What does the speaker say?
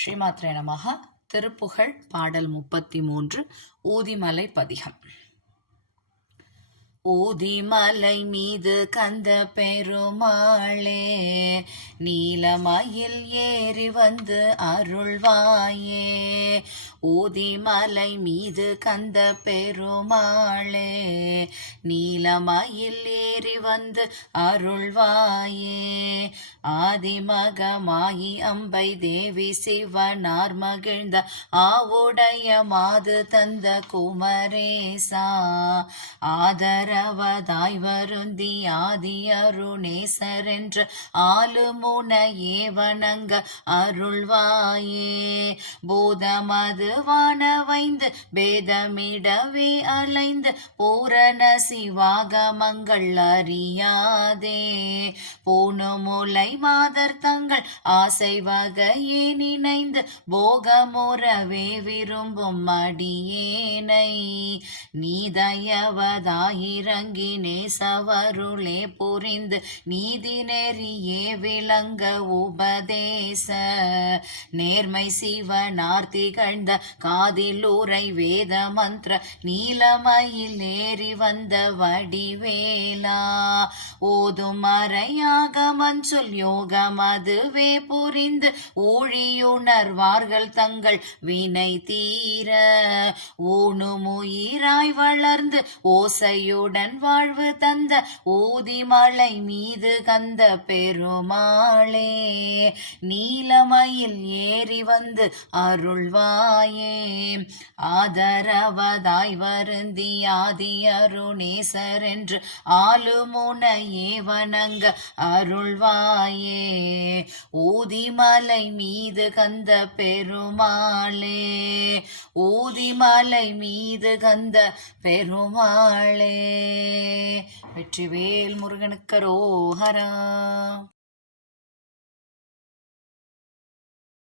ஸ்ரீமாத்ரே நமஹ. திருப்புகழ் பாடல் 33 ஊதிமலை பதிகம். ஊதிமலை மீது கந்த பெருமாளே, நீலமயில் ஏறி வந்து அருள்வாயே. ஊதிமலை மீது கந்த பெருமாளே, நீலமயில் ஏறி வந்து அருள்வாயே. ஆதிமகமாயி அம்பை தேவி சிவனார் மகிழ்ந்த ஆவுடைய மாது தந்த குமரேசா, ஆதரவதாய் வருந்தி ஆதி அருணேசர் என்று ஆளுமுனையே வணங்க அருள்வாயே. பூதமது வானவைந்து பேதமிடவே அலைந்து பூரண சிவாகமங்கள் அறியாதே, பூணுமுலை மாதர் தங்கள் ஆசை வகையே நினைந்து போகமுறவே விரும்பும் அடியேனை நீதயவதாயிரங்கி நேசவருளே புரிந்து நீதி நெறியே விளங்க உபதேச நேர்மை சிவனார் திகழ்ந்த காதிலூரை வேத மந்திர நீலமயில் ஏறி வந்த வடிவேலா. ஓதும் மறையாக மஞ்சொல் யோகம் அதுவே புரிந்து ஊழியுணர்வார்கள் தங்கள் வினை தீர, ஊனுமுயிராய் வளர்ந்து ஓசையுடன் வாழ்வு தந்த ஊதிமலை மீது கந்த பெருமாளே, நீலமயில் ஏறி வந்து அருள்வாயே. ஆதரவதாய் வருந்தி ஆதி அருணேசர் என்று ஆளுமுனையே வணங்க அருள்வாயே. ஊதிமலை மீது கந்த பெருமாளே, ஊதிமலை மீது கந்த பெருமாளே. வெற்றிவேல் முருகனுக்கு அரோகரா.